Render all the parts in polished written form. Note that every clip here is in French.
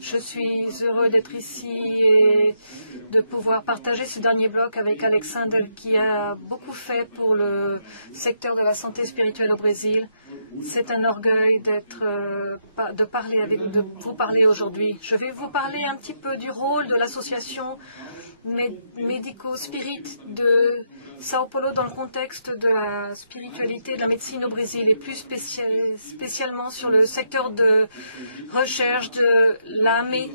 Je suis heureux d'être ici et de pouvoir partager ce dernier bloc avec Alexandre qui a beaucoup fait pour le secteur de la santé spirituelle au Brésil. C'est un orgueil de vous parler aujourd'hui. Je vais vous parler un petit peu du rôle de l'association Médico-Spirit de Sao Paulo dans le contexte de la spiritualité et de la médecine au Brésil et plus spécialement sur le secteur de recherche de l'AME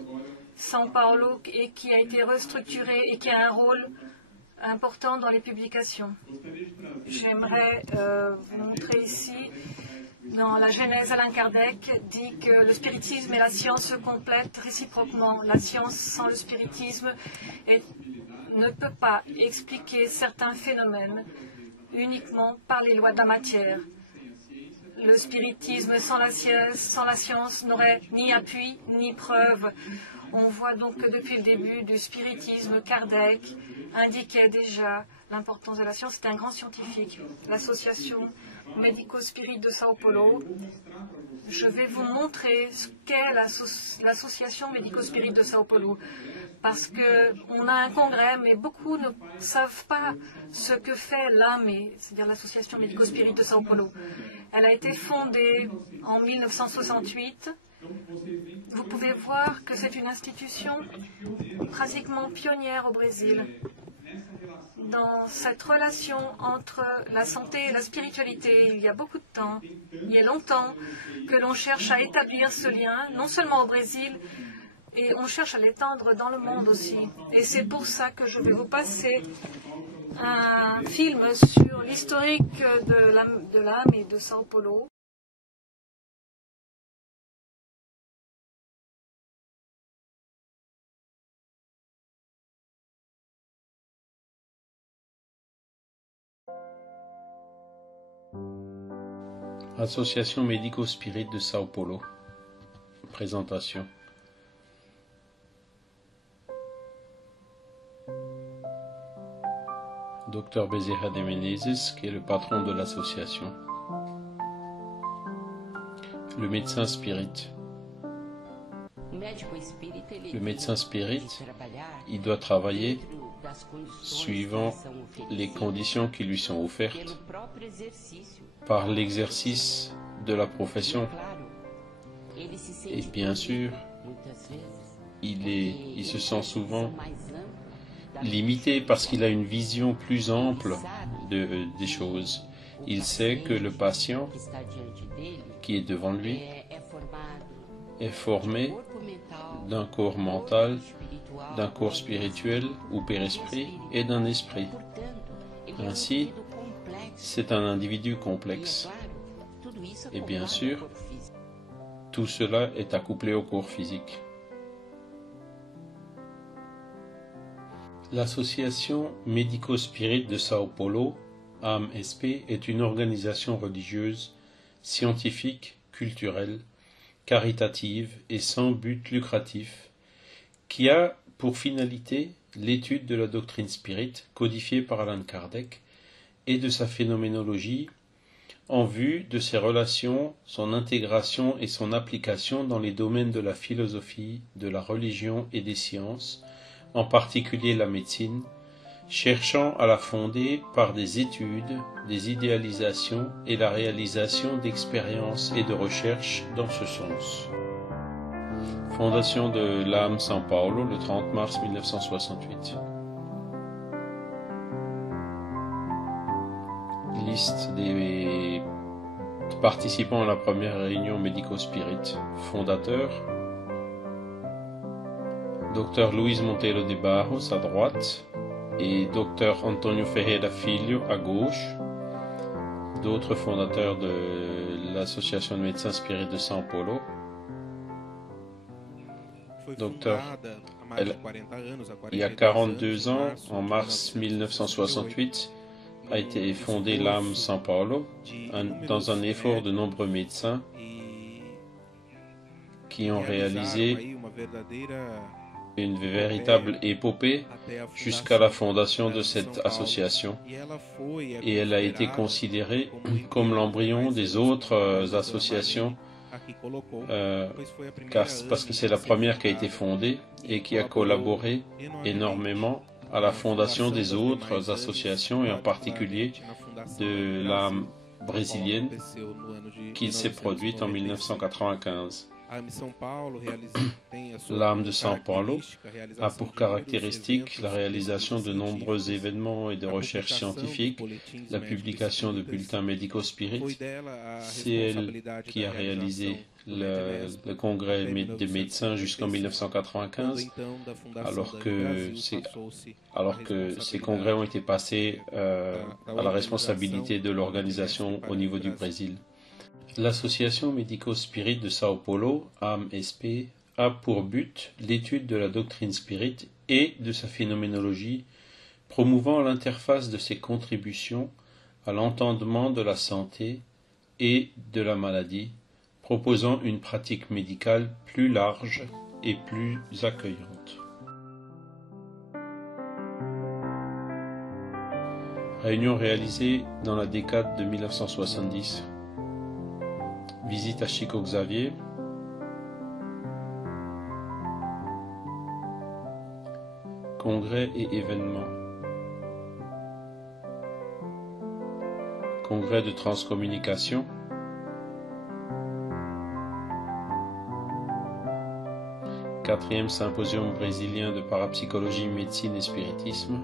São Paulo et qui a été restructuré et qui a un rôle important dans les publications. J'aimerais vous montrer ici, dans la Genèse, Allan Kardec dit que le spiritisme et la science se complètent réciproquement. La science sans le spiritisme ne peut pas expliquer certains phénomènes uniquement par les lois de la matière. Le spiritisme sans la science n'aurait ni appui ni preuve. On voit donc que depuis le début du spiritisme, Kardec indiquait déjà l'importance de la science. C'était un grand scientifique. L'association Médico-Spirit de Sao Paulo, je vais vous montrer ce qu'est l'association Médico-Spirit de Sao Paulo. Parce qu'on a un congrès, mais beaucoup ne savent pas ce que fait l'AME, c'est-à-dire l'association Médico-Spirit de Sao Paulo. Elle a été fondée en 1968. Vous pouvez voir que c'est une institution pratiquement pionnière au Brésil dans cette relation entre la santé et la spiritualité. Il y a beaucoup de temps, il y a longtemps, que l'on cherche à établir ce lien, non seulement au Brésil, et on cherche à l'étendre dans le monde aussi. Et c'est pour ça que je vais vous passer un film sur l'historique de l'âme et de Sao Paulo. Association Médico-Spirit de Sao Paulo. Présentation. Dr Bezerra de Menezes, qui est le patron de l'association. Le médecin spirit. Le médecin spirit, il doit travailler suivant les conditions qui lui sont offertes par l'exercice de la profession. Et bien sûr, il se sent souvent limité parce qu'il a une vision plus ample des choses. Il sait que le patient qui est devant lui est formé d'un corps mental, d'un corps spirituel ou père-esprit et d'un esprit. Ainsi, c'est un individu complexe. Et bien sûr, tout cela est accouplé au corps physique. L'association Médico-Spirit de Sao Paulo, AMSP, est une organisation religieuse, scientifique, culturelle, caritative et sans but lucratif, qui a pour finalité l'étude de la doctrine spirit codifiée par Allan Kardec et de sa phénoménologie en vue de ses relations, son intégration et son application dans les domaines de la philosophie, de la religion et des sciences, en particulier la médecine, cherchant à la fonder par des études, des idéalisations et la réalisation d'expériences et de recherches dans ce sens. Fondation de l'âme São Paulo le 30 mars 1968. Liste des participants à la première réunion Médico-Spirit. Fondateur Dr Luiz Monteiro de Barros à droite et Dr Antônio Ferreira Filho à gauche. D'autres fondateurs de l'association de médecins spirit de São Paulo. Docteur, il y a 42 ans, en mars 1968, a été fondée l'âme São Paulo, dans un effort de nombreux médecins qui ont réalisé une véritable épopée jusqu'à la fondation de cette association. Et elle a été considérée comme l'embryon des autres associations parce que c'est la première qui a été fondée et qui a collaboré énormément à la fondation des autres associations et en particulier de l'âme brésilienne qui s'est produite en 1995. L'âme de São Paulo a pour caractéristique la réalisation de nombreux événements et de recherches scientifiques, la publication de bulletins médico-spirites. C'est elle qui a réalisé le congrès des médecins jusqu'en 1995, alors que ces congrès ont été passés à la responsabilité de l'organisation au niveau du Brésil. L'Association médico-spirit de Sao Paulo, AMSP, a pour but l'étude de la doctrine spirit et de sa phénoménologie, promouvant l'interface de ses contributions à l'entendement de la santé et de la maladie, proposant une pratique médicale plus large et plus accueillante. Réunion réalisée dans la décade de 1970. Visite à Chico Xavier. Congrès et événements. Congrès de transcommunication. Quatrième symposium brésilien de parapsychologie, médecine et spiritisme.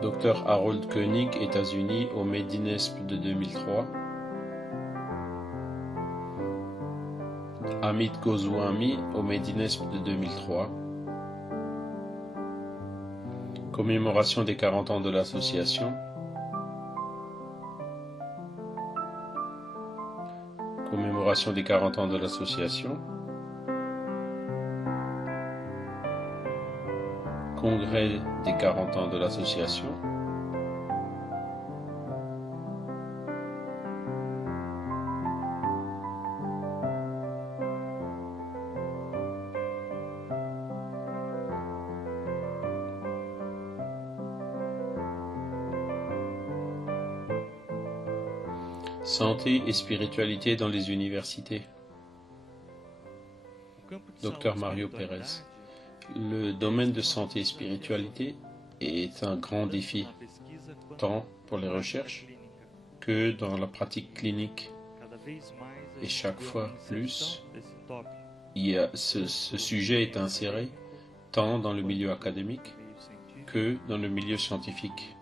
Dr Harold Koenig, États-Unis, au Medinesp de 2003. Amit Goswami, au Medinesp de 2003. Commémoration des 40 ans de l'association. Commémoration des 40 ans de l'association. Congrès des 40 ans de l'association. Santé et spiritualité dans les universités. Dr Mario Pérez. Le domaine de santé et spiritualité est un grand défi, tant pour les recherches que dans la pratique clinique. Et chaque fois plus, ce sujet est inséré tant dans le milieu académique que dans le milieu scientifique,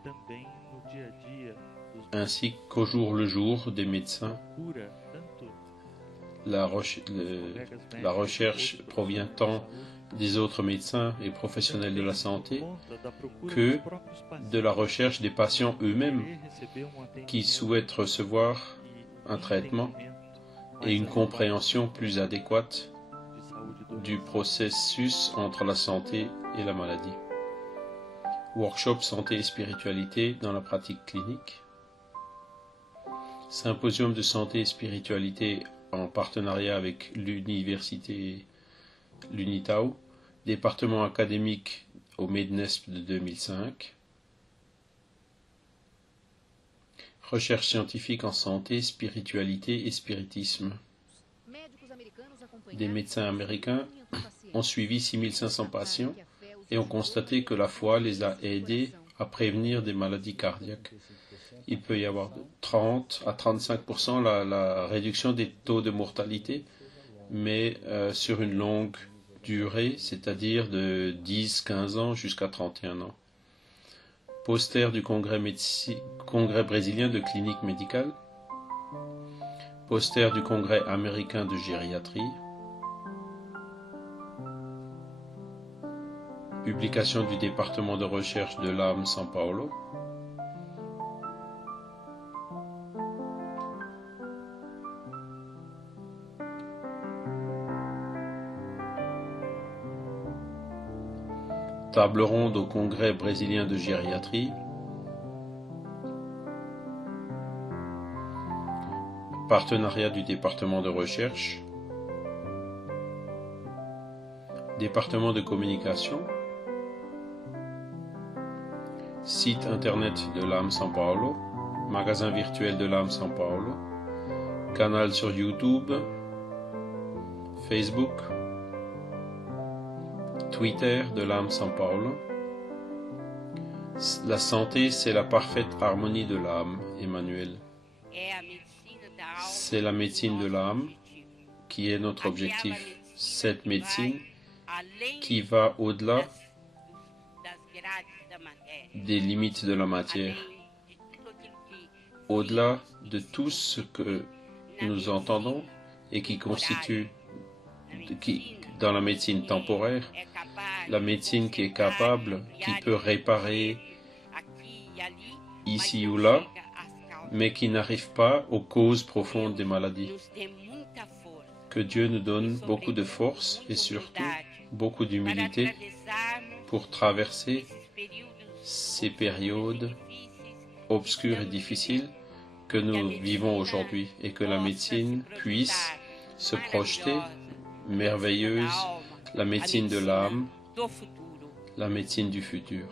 ainsi qu'au jour le jour des médecins. La recherche provient tant des autres médecins et professionnels de la santé que de la recherche des patients eux-mêmes qui souhaitent recevoir un traitement et une compréhension plus adéquate du processus entre la santé et la maladie. Workshop santé et spiritualité dans la pratique clinique. Symposium de santé et spiritualité en partenariat avec l'université l'UNITAO, département académique au MEDNESP de 2005. Recherche scientifique en santé, spiritualité et spiritisme. Des médecins américains ont suivi 6500 patients et ont constaté que la foi les a aidés à prévenir des maladies cardiaques. Il peut y avoir de 30 à 35% la réduction des taux de mortalité, mais sur une longue durée, c'est-à-dire de 10-15 ans jusqu'à 31 ans. Poster du congrès brésilien de clinique médicale. Poster du congrès américain de gériatrie. Publication du département de recherche de l'âme São Paulo. Table ronde au congrès brésilien de gériatrie. Partenariat du département de recherche. Département de communication. Site internet de l'âme São Paulo. Magasin virtuel de l'âme São Paulo. canal sur YouTube, Facebook, Twitter de l'âme São Paulo. La santé, c'est la parfaite harmonie de l'âme, Emmanuel. C'est la médecine de l'âme qui est notre objectif. Cette médecine qui va au-delà des limites de la matière, au-delà de tout ce que nous entendons et qui constitue, dans la médecine temporaire, la médecine qui est capable, qui peut réparer ici ou là, mais qui n'arrive pas aux causes profondes des maladies. Que Dieu nous donne beaucoup de force et surtout beaucoup d'humilité pour traverser ces périodes obscures et difficiles que nous vivons aujourd'hui et que la médecine puisse se projeter merveilleuse, la médecine de l'âme, la médecine du futur.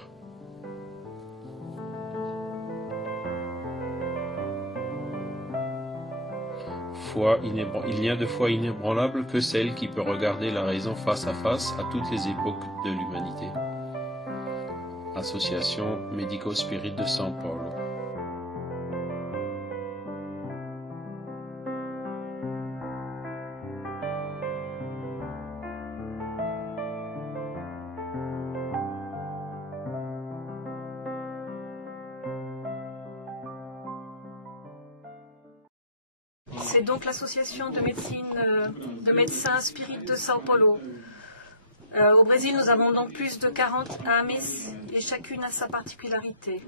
Il n'y a de foi inébranlable que celle qui peut regarder la raison face à face à toutes les époques de l'humanité. Association Médico-Spirit de São Paulo. C'est donc l'association de médecins spirites de São Paulo. Au Brésil, nous avons donc plus de 40 âmes et chacune a sa particularité.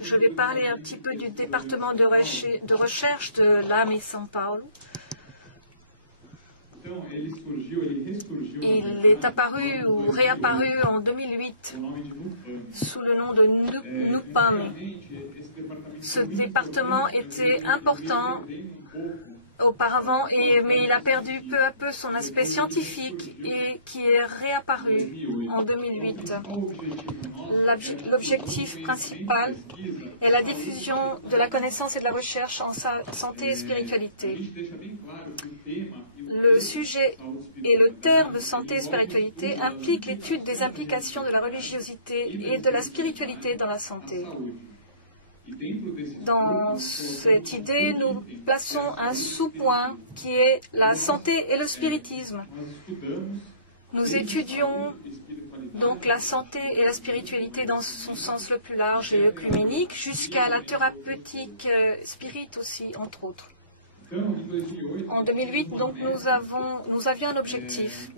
Je vais parler un petit peu du département de recherche de l'âme São Paulo. Il est apparu ou réapparu en 2008 sous le nom de NUPAM. Ce département était important auparavant, mais il a perdu peu à peu son aspect scientifique et qui est réapparu en 2008. L'objectif principal est la diffusion de la connaissance et de la recherche en santé et spiritualité. Le sujet et le terme santé et spiritualité impliquent l'étude des implications de la religiosité et de la spiritualité dans la santé. Dans cette idée, nous plaçons un sous-point qui est la santé et le spiritisme. Nous étudions donc la santé et la spiritualité dans son sens le plus large et œcuménique, jusqu'à la thérapeutique spirit aussi, entre autres. En 2008, donc, nous avions un objectif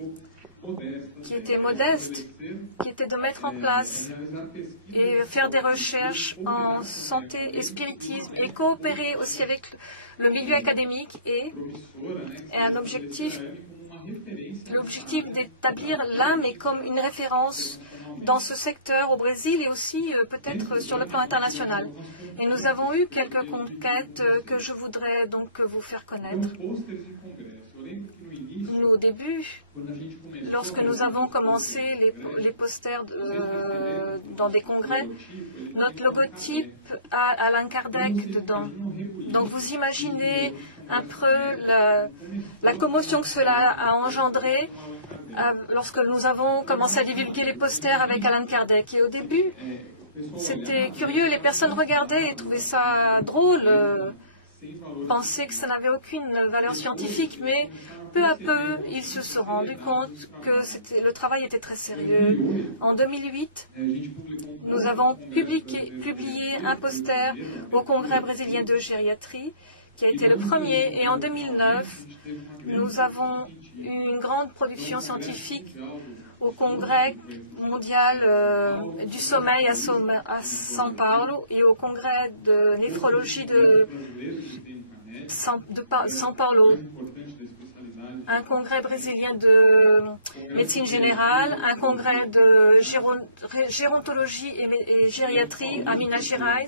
qui était modeste, qui était de mettre en place et faire des recherches en santé et spiritisme et coopérer aussi avec le milieu académique et un objectif, l'objectif d'établir l'âme comme une référence dans ce secteur au Brésil et aussi peut-être sur le plan international. Et nous avons eu quelques conquêtes que je voudrais donc vous faire connaître. Au début, lorsque nous avons commencé les posters dans des congrès, notre logotype a Allan Kardec dedans. Donc vous imaginez un peu la commotion que cela a engendré lorsque nous avons commencé à divulguer les posters avec Allan Kardec. Et au début, c'était curieux, les personnes regardaient et trouvaient ça drôle, pensaient que ça n'avait aucune valeur scientifique, mais peu à peu, ils se sont rendus compte que le travail était très sérieux. En 2008, nous avons publié un poster au Congrès brésilien de gériatrie, qui a été le premier, et en 2009, nous avons eu une grande production scientifique au Congrès mondial du sommeil à São Paulo et au Congrès de néphrologie de São Paulo. Un congrès brésilien de médecine générale, un congrès de gérontologie et gériatrie à Minas Gerais,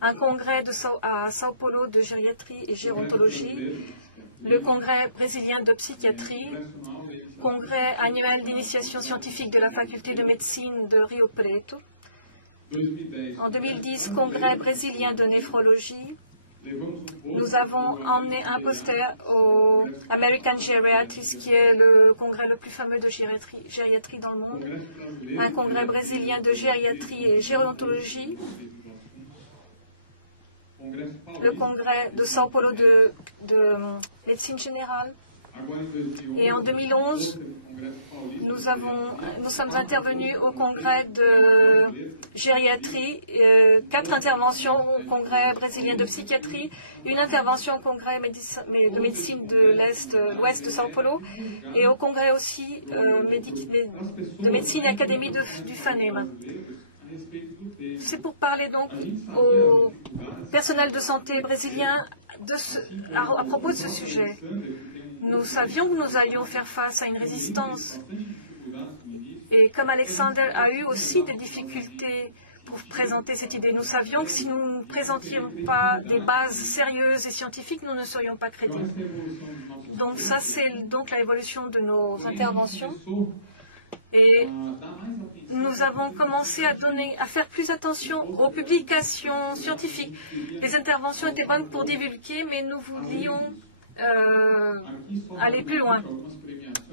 un congrès à São Paulo de gériatrie et gérontologie, le congrès brésilien de psychiatrie, congrès annuel d'initiation scientifique de la faculté de médecine de Rio Preto. En 2010, congrès brésilien de néphrologie. Nous avons emmené un poster au American Geriatrics, qui est le congrès le plus fameux de gériatrie dans le monde, un congrès brésilien de gériatrie et gérontologie, le congrès de São Paulo de médecine générale. Et en 2011, nous sommes intervenus au congrès de gériatrie, 4 interventions au congrès brésilien de psychiatrie, une intervention au congrès de médecine de l'ouest de São Paulo et au congrès aussi de médecine et académie du FANEMA. C'est pour parler donc au personnel de santé brésilien à propos de ce sujet. Nous savions que nous allions faire face à une résistance. Et comme Alexander a eu aussi des difficultés pour présenter cette idée, nous savions que si nous ne présentions pas des bases sérieuses et scientifiques, nous ne serions pas crédibles. Donc ça, c'est donc l'évolution de nos interventions. Et nous avons commencé à faire plus attention aux publications scientifiques. Les interventions étaient bonnes pour divulguer, mais nous voulions aller plus loin.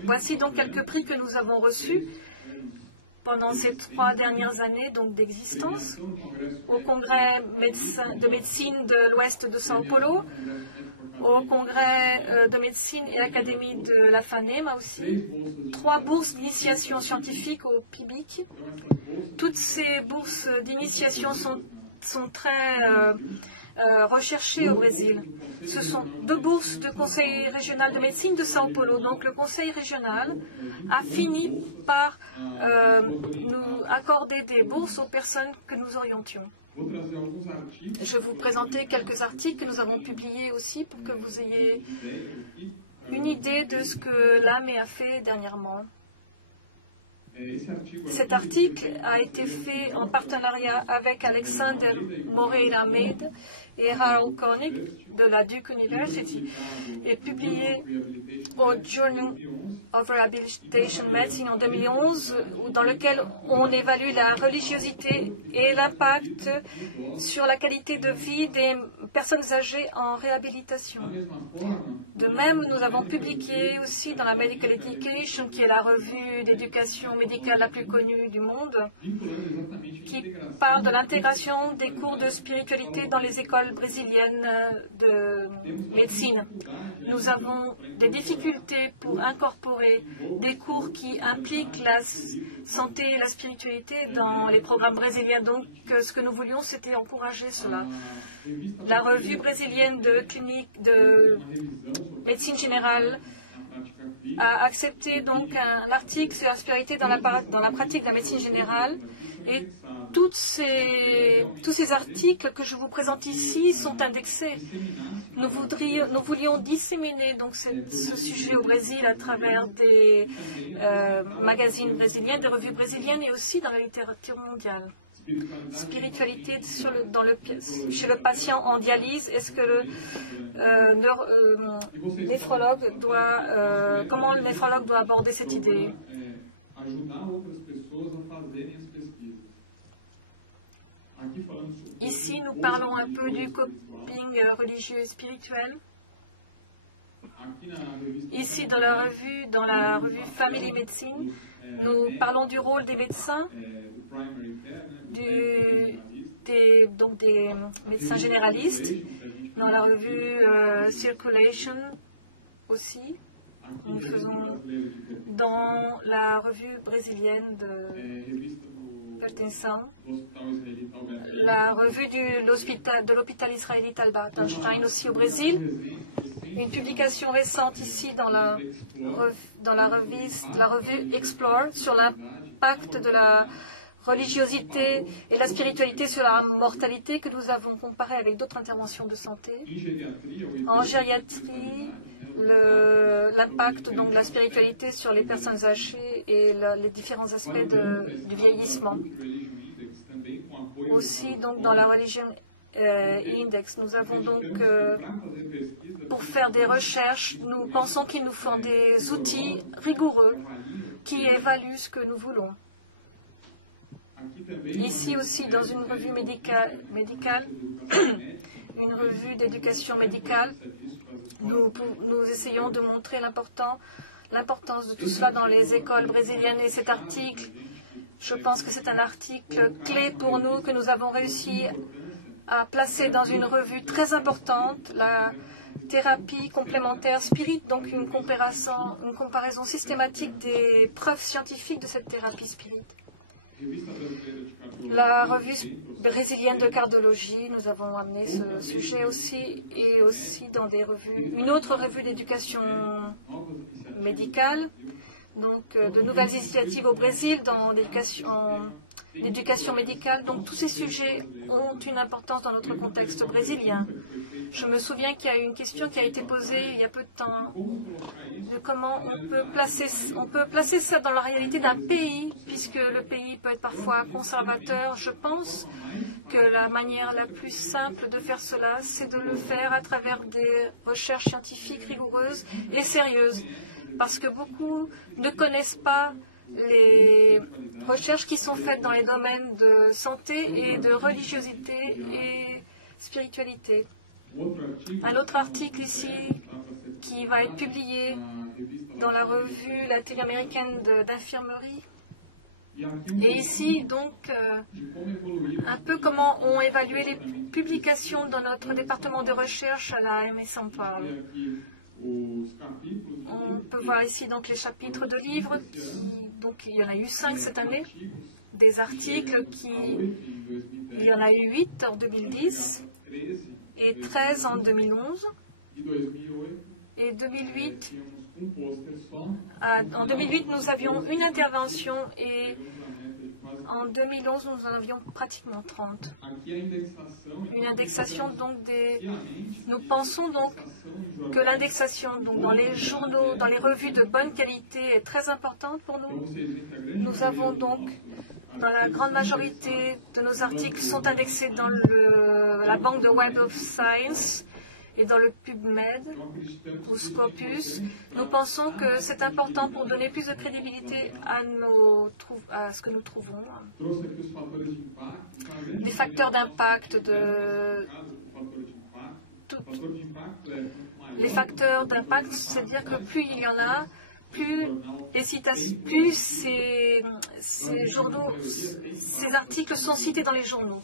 Voici donc quelques prix que nous avons reçus pendant ces 3 dernières années d'existence. Au congrès de médecine de l'ouest de São Paulo, au congrès de médecine et l'académie de la FANEMA aussi, 3 bourses d'initiation scientifique au PIBIC. Toutes ces bourses d'initiation sont très recherchées au Brésil. Ce sont 2 bourses du Conseil régional de médecine de São Paulo. Donc le Conseil régional a fini par nous accorder des bourses aux personnes que nous orientions. Je vais vous présenter quelques articles que nous avons publiés aussi pour que vous ayez une idée de ce que l'AME a fait dernièrement. Cet article a été fait en partenariat avec Alexander Moreira Meide et Harold Koenig de la Duke University et publié au Journal of Rehabilitation Medicine en 2011, dans lequel on évalue la religiosité et l'impact sur la qualité de vie des personnes âgées en réhabilitation. De même, nous avons publié aussi dans la Medical Education, qui est la revue d'éducation médicale la plus connue du monde, qui parle de l'intégration des cours de spiritualité dans les écoles brésiliennes de médecine. Nous avons des difficultés pour incorporer des cours qui impliquent la santé et la spiritualité dans les programmes brésiliens. Donc, ce que nous voulions, c'était encourager cela. La revue brésilienne de médecine générale a accepté donc l'article sur la spiritualité dans la pratique de la médecine générale, et tous ces articles que je vous présente ici sont indexés. Nous voulions disséminer donc ce sujet au Brésil à travers des magazines brésiliens, des revues brésiliennes et aussi dans la littérature mondiale. Spiritualité chez le patient en dialyse. Est-ce que le néphrologue comment le néphrologue doit aborder cette idée? Ici, nous parlons un peu du coping religieux et spirituel. Ici, dans la revue Family Medicine, nous parlons du rôle des médecins, donc des médecins généralistes. Dans la revue Circulation aussi, nous faisons dans la revue brésilienne de Pertenção, la revue de l'hôpital israélite Albert Einstein aussi au Brésil. Une publication récente ici dans la revue Explore sur l'impact de la religiosité et la spiritualité sur la mortalité, que nous avons comparé avec d'autres interventions de santé. En gériatrie, l'impact de la spiritualité sur les personnes âgées et les différents aspects du vieillissement. Aussi, donc, dans la religion Index, nous avons donc, pour faire des recherches, nous pensons qu'il nous faut des outils rigoureux qui évaluent ce que nous voulons. Ici aussi, dans une revue médicale une revue d'éducation médicale. Nous essayons de montrer l'importance de tout cela dans les écoles brésiliennes. Et cet article, je pense que c'est un article clé pour nous que nous avons réussi à placer dans une revue très importante, la thérapie complémentaire Spirit, donc une comparaison systématique des preuves scientifiques de cette thérapie Spirit. La revue brésilienne de cardiologie, nous avons amené ce sujet aussi, et aussi dans une autre revue d'éducation médicale, donc de nouvelles initiatives au Brésil dans l'éducation médicale. Donc tous ces sujets ont une importance dans notre contexte brésilien. Je me souviens qu'il y a eu une question qui a été posée il y a peu de temps de comment on peut placer ça dans la réalité d'un pays, puisque le pays peut être parfois conservateur. Je pense que la manière la plus simple de faire cela, c'est de le faire à travers des recherches scientifiques rigoureuses et sérieuses, parce que beaucoup ne connaissent pas les recherches qui sont faites dans les domaines de santé et de religiosité et spiritualité. Un autre article ici qui va être publié dans la revue La télé américaine d'infirmerie. Et ici, donc, un peu comment ont évalué les publications dans notre département de recherche à la AME São Paulo. On peut voir ici donc les chapitres de livres, donc il y en a eu 5 cette année, des articles il y en a eu 8 en 2010 et 13 en 2011 et 2008. En 2008, nous avions une intervention et en 2011, nous en avions pratiquement 30. Une indexation, donc, nous pensons donc que l'indexation dans les journaux, dans les revues de bonne qualité est très importante pour nous. Nous avons donc, dans la grande majorité de nos articles, sont indexés dans la banque de Web of Science et dans le PubMed ou Scopus. Nous pensons que c'est important pour donner plus de crédibilité à ce que nous trouvons. Les facteurs d'impact les facteurs d'impact, c'est-à-dire que plus il y en a, plus ces articles sont cités dans les journaux.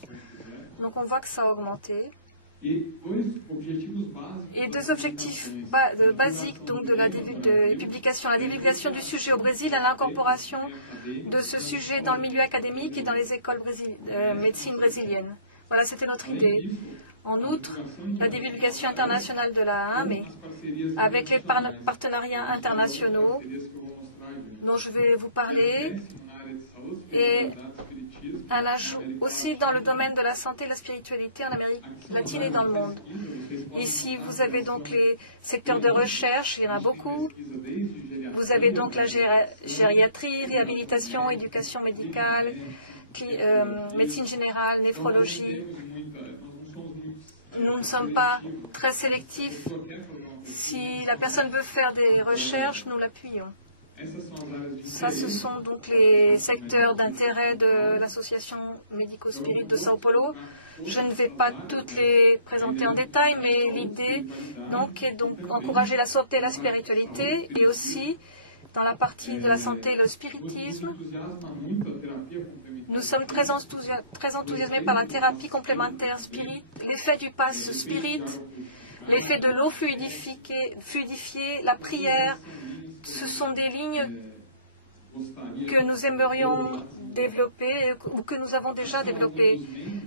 Donc on voit que ça a augmenté. Et 2 objectifs basiques donc, de la publication, la divulgation du sujet au Brésil et l'incorporation de ce sujet dans le milieu académique et dans les écoles médecine brésilienne. Voilà, c'était notre idée. En outre, la divulgation internationale de la AME, avec les partenariats internationaux dont je vais vous parler, et un ajout aussi dans le domaine de la santé et de la spiritualité en Amérique latine et dans le monde. Ici, vous avez donc les secteurs de recherche, il y en a beaucoup. Vous avez donc la gériatrie, réhabilitation, éducation médicale, médecine générale, néphrologie. Nous ne sommes pas très sélectifs. Si la personne veut faire des recherches, nous l'appuyons. Ça, ce sont donc les secteurs d'intérêt de l'association Médico-Spirit de Sao Paulo. Je ne vais pas toutes les présenter en détail, mais l'idée est donc encourager la santé et la spiritualité, et aussi dans la partie de la santé, le spiritisme. Nous sommes très enthousiasmés par la thérapie complémentaire Spirit, l'effet du pass Spirit, l'effet de l'eau fluidifiée, la prière. Ce sont des lignes que nous aimerions développer ou que nous avons déjà développées.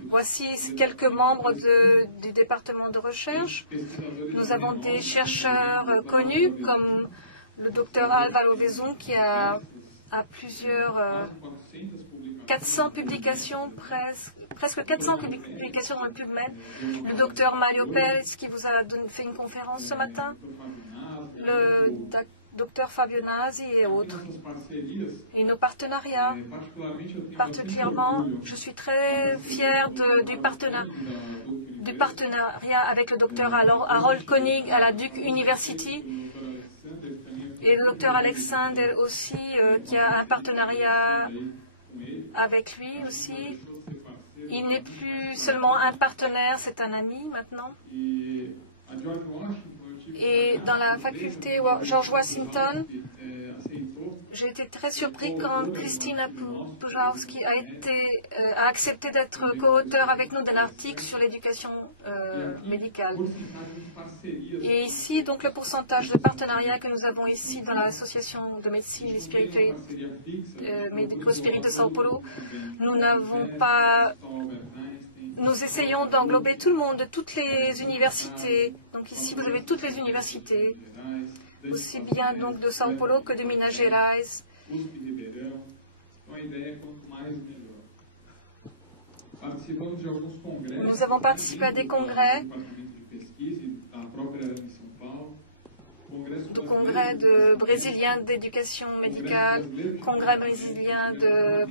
Voici quelques membres du département de recherche. Nous avons des chercheurs connus comme le docteur Álvaro Bezum qui a plusieurs 400 publications, presque 400 publications dans le PubMed. Le docteur Mario Pérez qui vous a fait une conférence ce matin. Le docteur Fabio Nasi et autres. Et nos partenariats, particulièrement, je suis très fière du partenariat avec le docteur Harold Koenig à la Duke University et le docteur Alexander aussi, qui a un partenariat avec lui aussi. Il n'est plus seulement un partenaire, c'est un ami maintenant. Et dans la faculté George Washington, j'ai été très surpris quand Christina Pujawski a accepté d'être co-auteur avec nous d'un article sur l'éducation médicale. Et ici, donc, le pourcentage de partenariat que nous avons ici dans l'association de médecine et spiritualité Medico-Spirit de Sao Paulo, nous n'avons pas... Nous essayons d'englober tout le monde, de toutes les universités. Donc ici, vous avez toutes les universités, aussi bien donc de Sao Paulo que de Minas Gerais. Nous avons participé à des congrès, du congrès brésilien d'éducation médicale, congrès brésilien de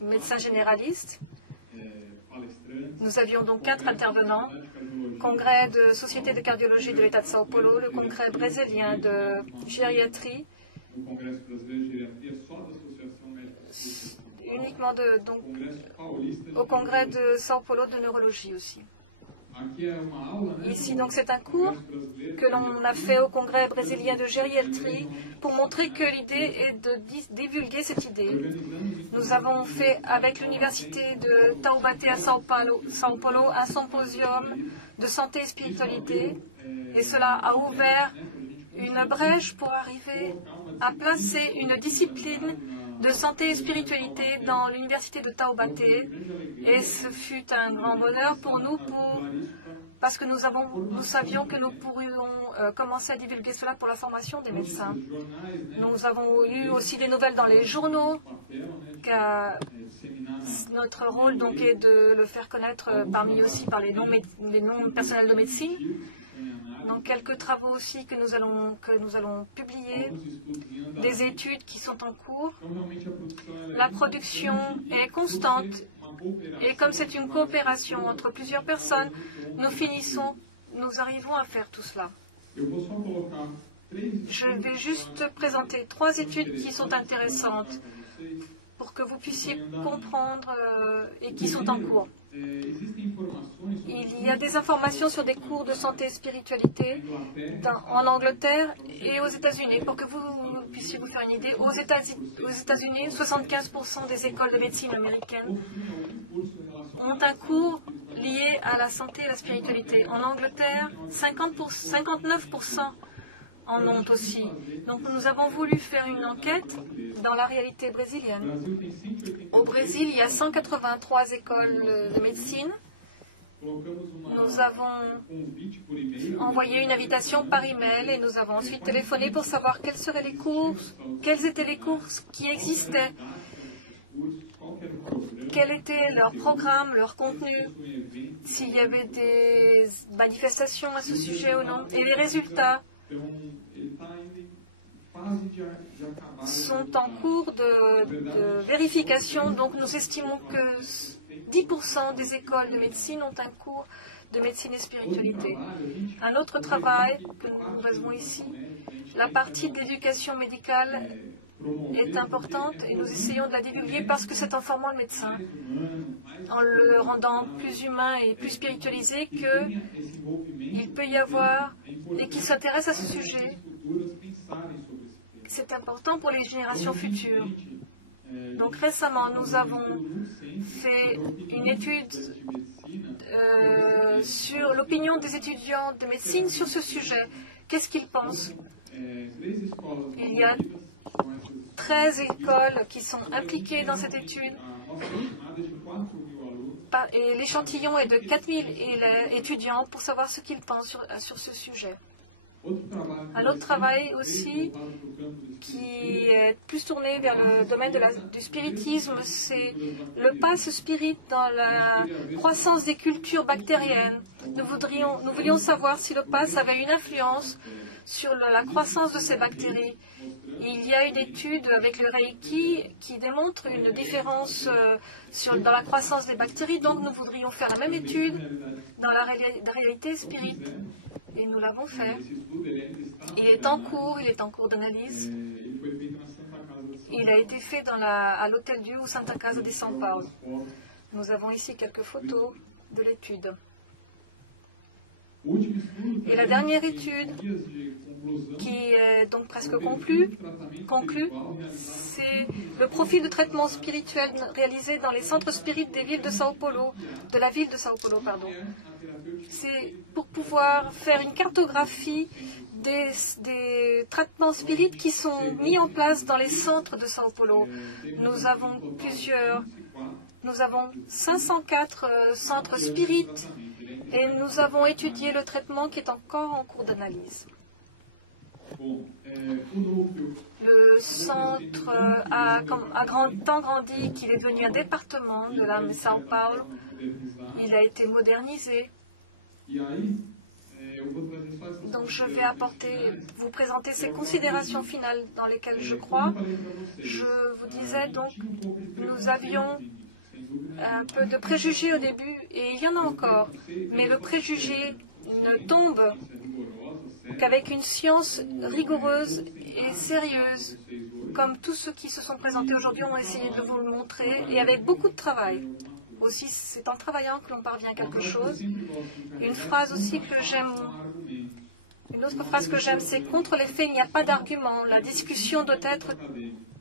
médecins généralistes. Nous avions donc 4 intervenants. Congrès de Société de cardiologie de l'État de Sao Paulo, le congrès brésilien de gériatrie, uniquement au congrès de Sao Paulo de neurologie aussi. Ici, donc, c'est un cours que l'on a fait au congrès brésilien de gériatrie pour montrer que l'idée est de divulguer cette idée. Nous avons fait avec l'université de Taubaté à Sao Paulo un symposium de santé et spiritualité, et cela a ouvert une brèche pour arriver à placer une discipline de santé et spiritualité dans l'université de Taubaté, et ce fut un grand bonheur pour nous parce que nous savions que nous pourrions commencer à divulguer cela pour la formation des médecins. Nous avons eu aussi des nouvelles dans les journaux, car notre rôle donc est de le faire connaître par les noms personnels de médecine. Donc quelques travaux aussi que nous allons publier, des études qui sont en cours. La production est constante et comme c'est une coopération entre plusieurs personnes, nous arrivons à faire tout cela. Je vais juste présenter 3 études qui sont intéressantes pour que vous puissiez comprendre et qui sont en cours. Il y a des informations sur des cours de santé et spiritualité en Angleterre et aux États-Unis. Pour que vous puissiez vous faire une idée, aux États-Unis, 75% des écoles de médecine américaines ont un cours lié à la santé et la spiritualité. En Angleterre, 59% en ont aussi. Donc nous avons voulu faire une enquête dans la réalité brésilienne. Au Brésil, il y a 183 écoles de médecine. Nous avons envoyé une invitation par email et nous avons ensuite téléphoné pour savoir quels étaient les cours qui existaient, quel était leur programme, leur contenu, s'il y avait des manifestations à ce sujet ou non, et les résultats sont en cours de vérification. Donc nous estimons que 10% des écoles de médecine ont un cours de médecine et spiritualité. Un autre travail que nous faisons ici, la partie d'éducation médicale est importante et nous essayons de la divulguer parce que c'est en formant le médecin, en le rendant plus humain et plus spiritualisé, qu'il peut y avoir et qu'il s'intéresse à ce sujet. C'est important pour les générations futures. Donc récemment, nous avons fait une étude sur l'opinion des étudiants de médecine sur ce sujet. Qu'est-ce qu'ils pensent? Il y a 13 écoles qui sont impliquées dans cette étude et l'échantillon est de 4000 étudiants pour savoir ce qu'ils pensent sur ce sujet. Un autre travail aussi qui est plus tourné vers le domaine du spiritisme, c'est le pass spirit dans la croissance des cultures bactériennes. Nous voulions savoir si le pass avait une influence sur la croissance de ces bactéries. Il y a une étude avec le Reiki qui démontre une différence dans la croissance des bactéries, donc nous voudrions faire la même étude dans la réalité spirit. Et nous l'avons fait. Il est en cours d'analyse. Il a été fait à l'hôtel Dieu Santa Casa de São Paulo. Nous avons ici quelques photos de l'étude. Et la dernière étude, qui est donc presque conclue, c'est le profil de traitement spirituel réalisé dans les centres spirites des villes de Sao Paulo, de la ville de Sao Paulo, pardon. C'est pour pouvoir faire une cartographie des traitements spirites qui sont mis en place dans les centres de Sao Paulo. Nous avons 504 centres spirites et nous avons étudié le traitement qui est encore en cours d'analyse. Le centre a tant grandi qu'il est devenu un département de la São Paulo. Il a été modernisé. Donc je vais vous présenter ces considérations finales dans lesquelles je crois. Je vous disais donc, nous avions un peu de préjugés au début, et il y en a encore, mais le préjugé ne tombe qu'avec une science rigoureuse et sérieuse, comme tous ceux qui se sont présentés aujourd'hui ont essayé de vous le montrer, et avec beaucoup de travail. Aussi, c'est en travaillant que l'on parvient à quelque chose. Une phrase aussi que j'aime, une autre phrase que j'aime, c'est « Contre les faits, il n'y a pas d'argument. La discussion doit être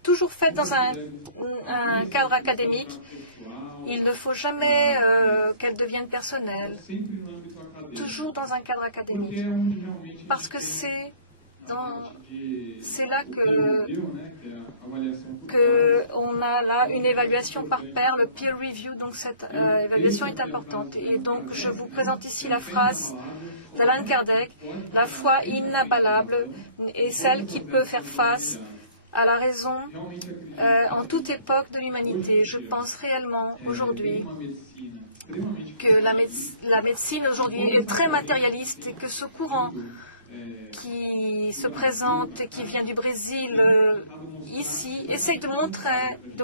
toujours faite dans un cadre académique. Il ne faut jamais qu'elle devienne personnelle. Toujours dans un cadre académique. Parce que c'est là qu'on a là une évaluation par pair, le peer review, donc cette évaluation est importante. Et donc je vous présente ici la phrase d'Alan Kardec, la foi inabalable est celle qui peut faire face à la raison en toute époque de l'humanité. Je pense réellement aujourd'hui que la médecine aujourd'hui est très matérialiste et que ce courant qui se présente et qui vient du Brésil ici essaye de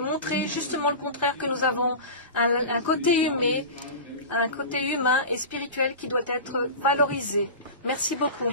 montrer justement le contraire, que nous avons un côté humain et spirituel qui doit être valorisé. Merci beaucoup.